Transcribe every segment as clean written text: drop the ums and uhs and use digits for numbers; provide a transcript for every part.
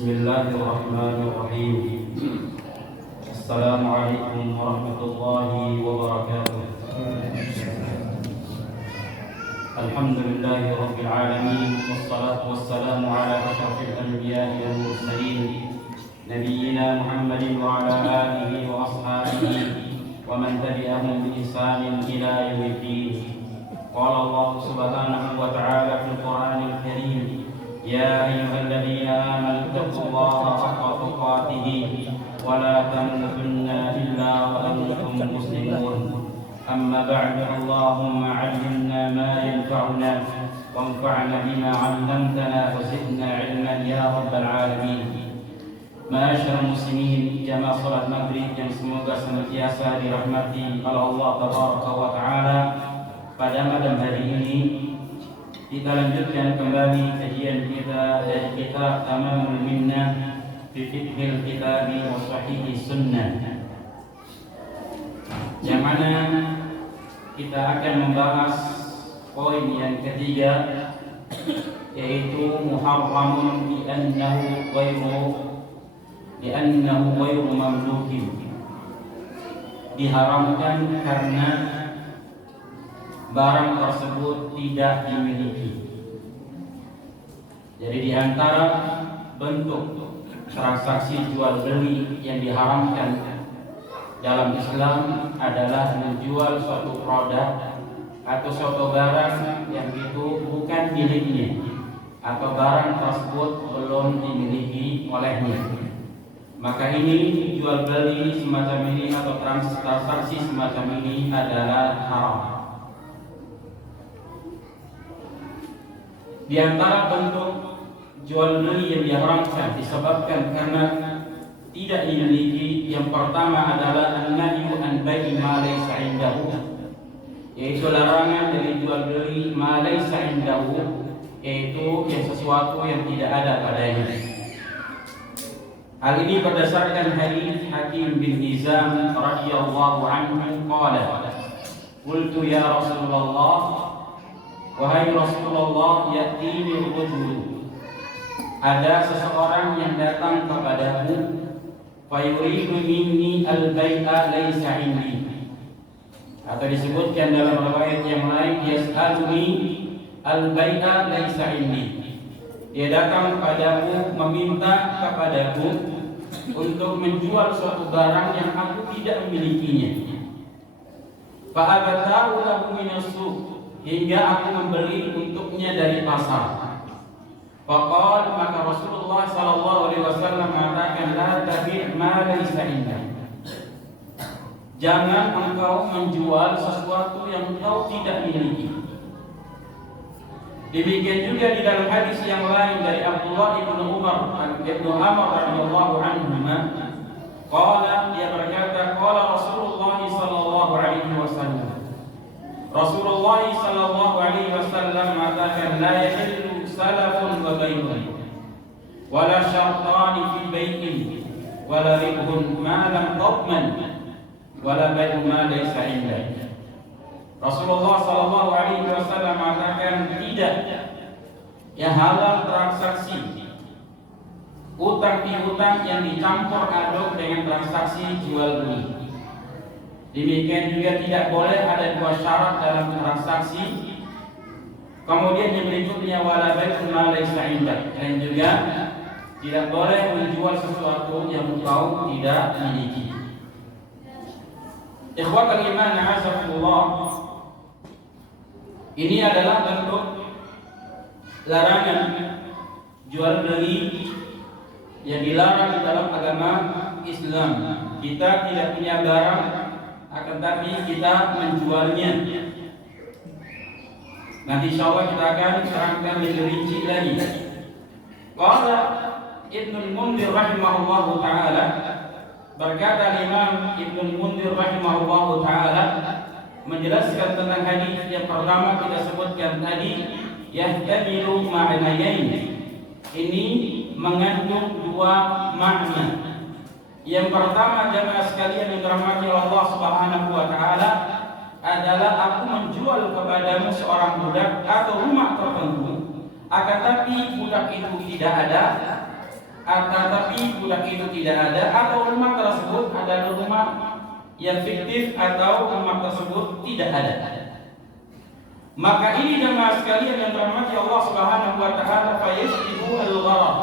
Bismillahirrahmanirrahim. Assalamualaikum warahmatullahi wabarakatuh. Alhamdulillahi rabbil alamin, wassalatu wassalamu ala asyrafil anbiya'i wal mursalin, nabiyyina Muhammadin wa ala alihi wa ashabihi wa man tabi'ahum bi ihsanin ila yaumiddin. Qala Allah subhanahu wa ta'ala fil Qur'anil Karim: يا أيها الذين آمنوا اتقوا الله حق تقاته ولا تموتن إلا وأنتم مسلمون. أما بعد، اللهم علمنا ما ينفعنا وانفعنا بما علمتنا وزدنا علما يا رب العالمين. Ma'asyiral muslimin, jamaah salat maghrib yang semoga senantiasa dirahmati oleh Allah Tabaraka wa Ta'ala. Pada malam hari ini kita lanjutkan kembali kajian kita dari kitab Tamamul Minnah fi Fiqhil Kitabi wa Sahih Sunnah, yang mana kita akan membahas poin yang ketiga, yaitu muharramun li'annahu ghairu mamlukin. Diharamkan karena barang tersebut tidak dimiliki. Jadi di antara bentuk transaksi jual beli yang diharamkan dalam Islam adalah menjual suatu produk atau suatu barang yang itu bukan miliknya, atau barang tersebut belum dimiliki olehnya. Maka ini jual beli semacam ini atau transaksi semacam ini adalah haram. Di antara bentuk jual beli yang diharamkan disebabkan karena tidak dimiliki, yang pertama adalah an-nahyu an bai'i ma laysa 'indahu, yaitu larangan dari jual beli ma laysa 'indahu, yaitu yang sesuatu yang tidak ada padanya. Hal ini berdasarkan hadis Hakim bin Hizam radhiyallahu anhu qala, qultu ya Rasulullah, wahai Rasulullah, ya'tini rajul, ada seseorang yang datang kepadamu, fayuridu minni al-bai'a laysa 'indi, atau disebutkan dalam riwayat yang lain, yas'aluni al-bai'a laysa 'indi, dia datang kepadamu meminta kepadamu untuk menjual suatu barang yang aku tidak memilikinya. Fa abatahu lahu minas suq, hingga aku membeli untuknya dari pasar. Faqal, maka Rasulullah sallallahu alaihi wasallam mengatakan, la tabi' ma laysa indak, jangan engkau menjual sesuatu yang engkau tidak miliki. Demikian juga di dalam hadis yang lain dari Abdullah ibnu Amr radhiyallahu anhuma, qala, dia berkata, qala Rasulullah sallallahu alaihi wasallam, Rasulullah sallallahu alaihi wasallam mengatakan, la yahillu salafun wa bai'un wala syartani fi bai'in wala ribhun ma lam tadman wala bai'u ma laysa 'indak. Rasulullah sallallahu alaihi wasallam mengatakan, tidak yang halal transaksi utang piutang yang dicampur aduk dengan transaksi jual beli. Demikian juga tidak boleh ada dua syarat dalam transaksi. Kemudian yang berikutnya, wala bai'u ma laysa 'indak, dan juga tidak boleh menjual sesuatu yang engkau tidak miliki. Ikhwatal iman, a'azakumullah, ini adalah bentuk larangan jual beli yang dilarang di dalam agama Islam. Kita tidak punya barang, akan tapi kita menjualnya. Nanti insyaallah kita akan terangkan lebih rinci lagi. Qala Ibnu Munzir rahimahullahu taala, berkata Imam Ibnu Munzir rahimahullahu taala menjelaskan tentang hadis yang pertama kita sebutkan tadi, yahtamilu ma'nayain, ini mengandung dua makna. Yang pertama, jamaah sekalian yang dirahmati Allah Subhanahu wa taala, adalah aku menjual kepadamu seorang budak atau rumah tertentu, akan tapi budak itu tidak ada, tapi budak itu tidak ada, atau rumah tersebut adalah rumah yang fiktif atau rumah tersebut tidak ada. Maka ini jemaah sekalian yang dirahmati Allah Subhanahu wa taala, fayasbihu al-gharar.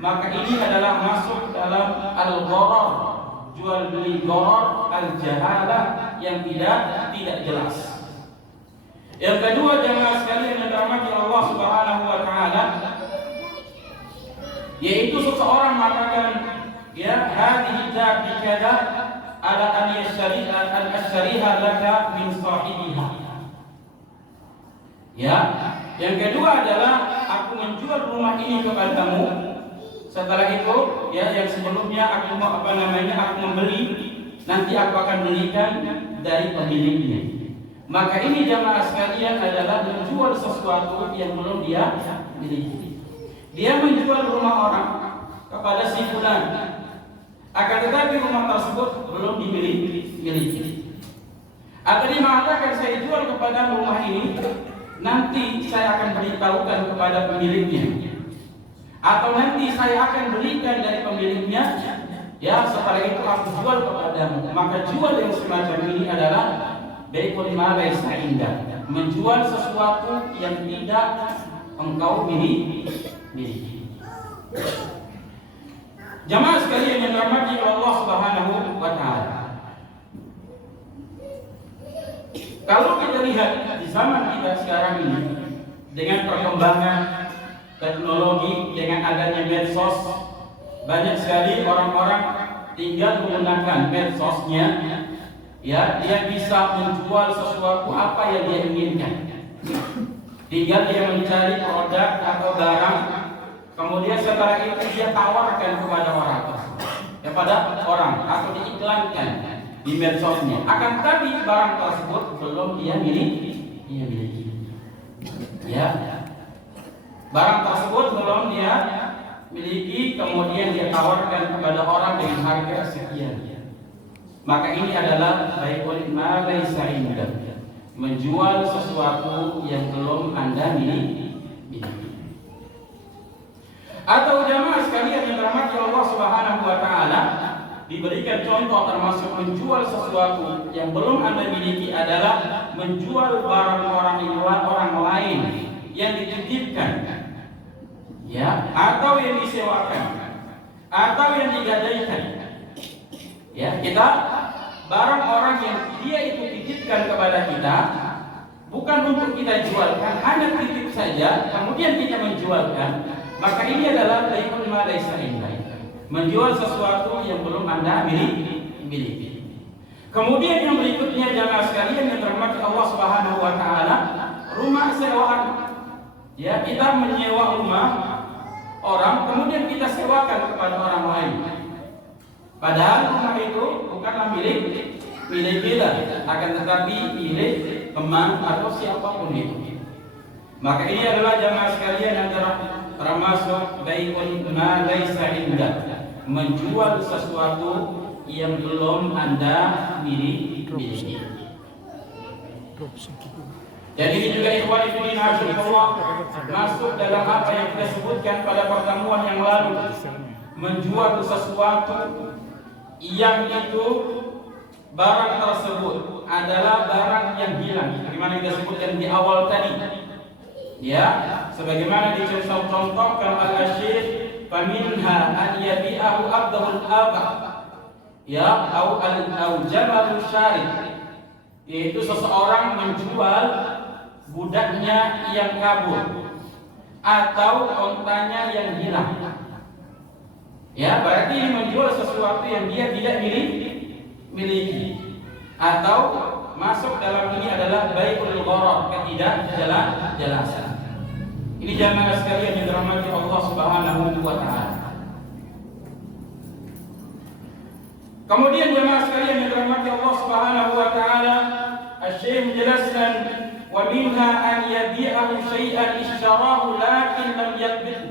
Maka ini adalah masuk dalam al-gharar, jual beli gharar, al-jahalah yang tidak jelas. Yang kedua jemaah sekalian yang dirahmati Allah Subhanahu wa taala, yaitu seseorang mengatakan ya hadhihi bikada ala an yashtariha laka min sahibiha. Ya, yang kedua adalah aku menjual rumah ini kepadamu. Setelah itu, ya yang sebelumnya aku aku membeli, nanti aku akan belikan dari pemiliknya. Maka ini jamaah sekalian adalah menjual sesuatu yang belum dia miliki. Dia menjual rumah orang kepada si fulan, akan tetapi rumah tersebut belum dimiliki. Atau dia mengatakan saya jual kepada rumah ini, nanti saya akan beritahukan kepada pemiliknya, atau nanti saya akan belikan dari pemiliknya. Ya, setelah itu aku jual kepadamu. Maka jual yang semacam ini adalah bai'ul ma laysa indak, menjual sesuatu yang tidak engkau miliki. Jamaah sekalian yang dirahmati Allah Subhanahu wa taala, kalau kita lihat di zaman kita sekarang ini dengan perkembangan teknologi, dengan adanya medsos, banyak sekali orang-orang tinggal menggunakan medsosnya, ya dia bisa menjual sesuatu apa yang dia inginkan. Tinggal dia mencari produk atau barang, kemudian setelah itu dia tawarkan kepada orang, atau diiklankan di medsosnya. Akan tetapi barang tersebut belum dia miliki. Ya, barang tersebut belum dia miliki, kemudian dia tawarkan kepada orang dengan harga sekian. Maka ini adalah bai'ul ma laysa indak, menjual sesuatu yang belum Anda miliki. Atau jamaah sekalian yang dirahmati Allah Subhanahu wa taala, diberikan contoh termasuk menjual sesuatu yang belum Anda miliki adalah menjual barang orang lain yang dititipkan, ya, atau yang disewakan, atau yang digadaikan. Ya, kita barang orang yang dia itu titipkan kepada kita, bukan untuk kita jualkan, hanya titip saja, kemudian kita menjualkan. Maka ini adalah bai'ul ma laysa indak, menjual sesuatu yang belum Anda miliki. Kemudian yang berikutnya jamaah sekalian yang dirahmati Allah Subhanahu wa taala, rumah sewaan. Ya, kita menyewa rumah orang, kemudian kita sewakan kepada orang lain. Padahal rumah itu bukanlah milik kita, akan tetapi milik teman atau siapapun itu. Maka ini adalah jamaah sekalian antara termasuk bai'ul ma laysa indak, menjual sesuatu yang belum Anda miliki. Jadi ini juga ikhwan fillah masuk dalam apa yang kita sebutkan pada pertemuan yang lalu, menjual sesuatu yang itu barang tersebut adalah barang yang hilang, bagaimana kita sebutkan di awal tadi. Ya, sebagaimana dicontohkan al-asyir, faminha an yabi'ahu abdul abah, ya, au jamalul syarif, yaitu seseorang menjual budaknya yang kabur atau ontanya yang hilang. Ya, berarti ini menjual sesuatu yang dia tidak miliki. Atau masuk dalam ini adalah bai'ul gharar, ketidakjelasan. Ini jamaah sekalian yang dirahmati Allah Subhanahu wa taala. Kemudian jamaah sekalian yang dirahmati Allah Subhanahu wa taala, Asy-Syaikh menjelaskan wa minha an yabi'ahu syai'an ishtarahu lakin lam yaqbidhu.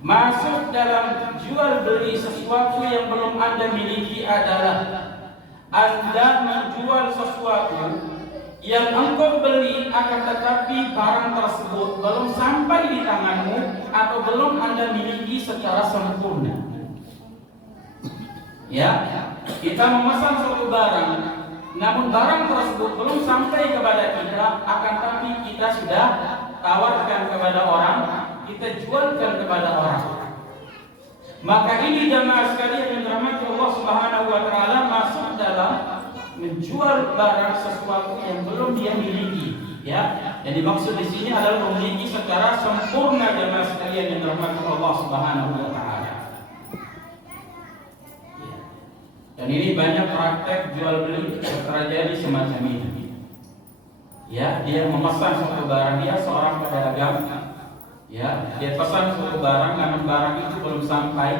Masuk dalam jual beli sesuatu yang belum Anda miliki adalah Anda menjual sesuatu yang engkau beli akan tetapi barang tersebut belum sampai di tanganmu atau belum Anda miliki secara sempurna. Ya, kita memesan suatu barang, namun barang tersebut belum sampai kepada kita, akan tapi kita sudah tawarkan kepada orang, kita jualkan kepada orang. Maka ini jamaah sekalian yang dirahmati Allah Subhanahu wa taala masuk dalam menjual barang sesuatu yang belum dia miliki, ya. Yang dimaksud di sini adalah memiliki secara sempurna jamaah sekalian yang dirahmati Allah Subhanahu wa taala. Dan ini banyak praktek jual beli terjadi semacam ini. Ya, dia memesan suatu barang, dia seorang pedagang. Ya, dia pesan suatu barang, namun barang itu belum sampai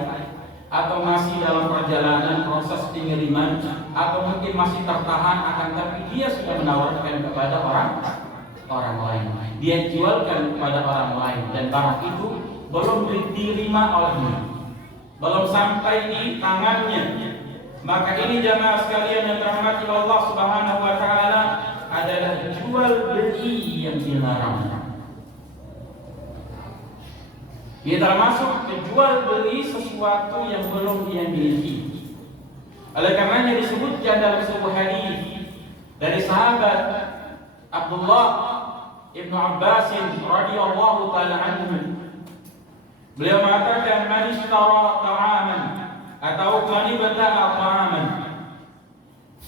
atau masih dalam perjalanan proses pengiriman atau mungkin masih tertahan, akan tapi dia sudah menawarkan kepada orang lain. Dia jualkan kepada orang lain dan barang itu belum diterima olehnya, belum sampai di tangannya. Maka ini jamaah sekalian yang dirahmati Allah Subhanahu wa taala adalah jual beli yang dilarang. Dia termasuk jual beli sesuatu yang belum dia miliki. Oleh karenanya disebutkan dalam sebuah hadis dari sahabat Abdullah ibnu Abbas radhiyallahu taala anhu. Beliau mengatakan, "Man ishtara ta'aman atau man ibta'a ta'aman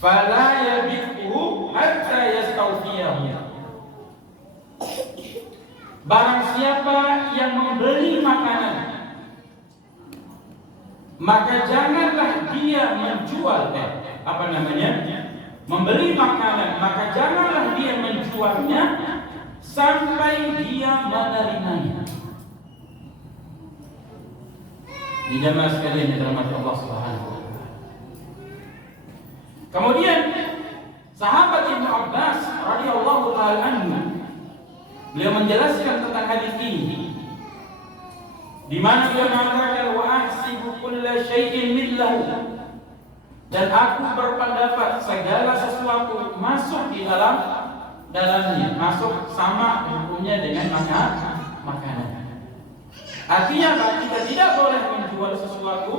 fala yabi'hu hatta yastawfiyahu." Barang siapa yang membeli makanan, maka janganlah dia menjual membeli makanan, maka janganlah dia menjualnya sampai dia menerimanya. Di jamaah sekalian yang dirahmati Allah Subhanahu wa taala. Kemudian sahabat Ibnu Abbas radhiyallahu taala anhu, beliau menjelaskan tentang hadis ini, di mana dia mengatakan, "Wa ahsibu kulla syai'in mithlahu," dan aku berpendapat segala sesuatu masuk di dalamnya, masuk sama hukumnya dengan makanan. Artinya kita tidak boleh menjual sesuatu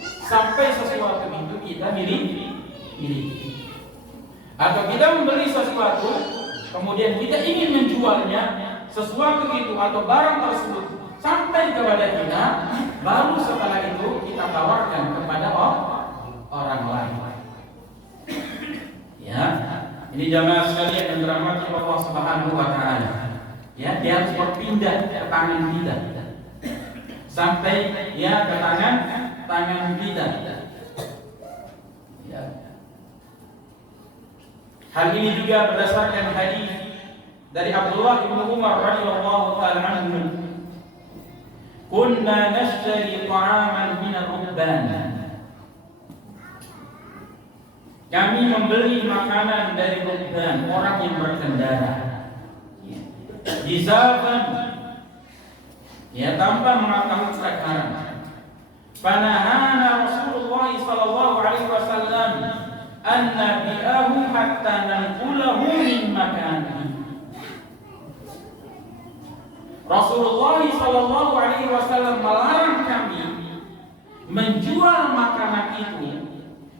sampai sesuatu itu kita miliki. Atau kita membeli sesuatu, kemudian kita ingin menjualnya, sesuatu itu atau barang tersebut sampai kepada kita, baru setelah itu kita tawarkan kepada orang lain. Ya, ini jamaah sekalian yang dirahmati Allah Subhanahu wa taala. Ya, dia harus berpindah ke tangan kita, sampai ya ke tangan kita. Ya. Hal ini juga berdasarkan hadis dari Abdullah bin Umar radhiyallahu taala anhu, "Kunna nashtari ta'aman min ar-rukban." Kami membeli makanan dari rukban, orang yang berkendara. Jizaban, ya, tanpa mengetahui sekarang. Panahana Rasulullah sallallahu alaihi wasallam an nabi'ahu hatta nanqulahu min makanihi. Rasulullah sallallahu alaihi wasallam melarang kami menjual makanan itu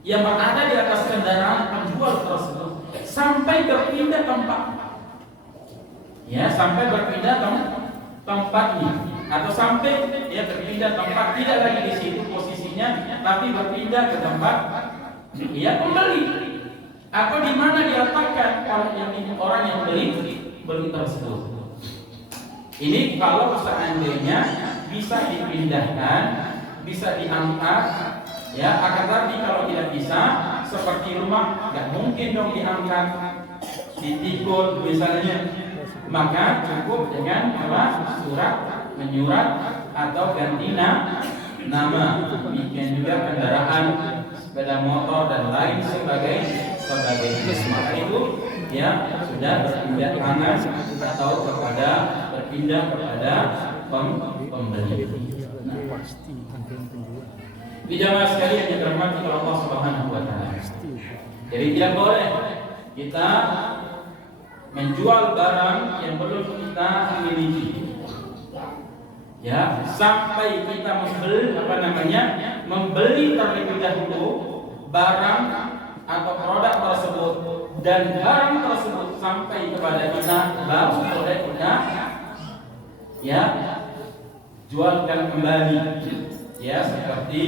yang berada di atas kendaraan penjual tersebut sampai berpindah tempat. Ya, sampai berpindah tempatnya, atau sampai dia berpindah tempat, tidak lagi di situ posisinya, tapi berpindah ke tempat dia pembeli, atau di mana diletakkan orang yang beli tersebut. Ini kalau seandainya bisa dipindahkan, bisa diangkat, ya. Akan tapi kalau tidak bisa, seperti rumah, nggak mungkin dong diangkat, ditikul misalnya. Maka cukup dengan surat menyurat atau ganti nama. Demikian juga kendaraan, sepeda motor dan lain sebagainya. Maka itu ya sudah berpindah tangan atau berpindah kepada pembeli. Di jamaah sekalian yang dirahmati Allah Subhanahu wa taala. Jadi tidak boleh kita menjual barang yang belum kita miliki, ya, sampai kita membeli terlebih dahulu barang atau produk tersebut, dan barang tersebut sampai kepada kita baru boleh kita, ya, jualkan kembali. Ya, seperti,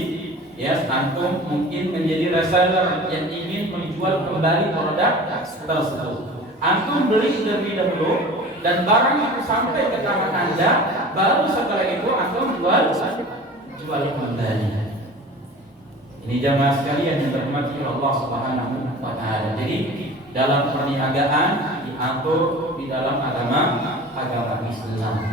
ya, antum mungkin menjadi reseller yang ingin menjual kembali produk tersebut. Antum beli terlebih dahulu dan barang itu sampai ke tangan Anda, baru setelah itu antum jual kembali. Ini jamaah sekalian yang dirahmati Allah Subhanahu wa taala. Jadi dalam perniagaan diatur di dalam agama Islam.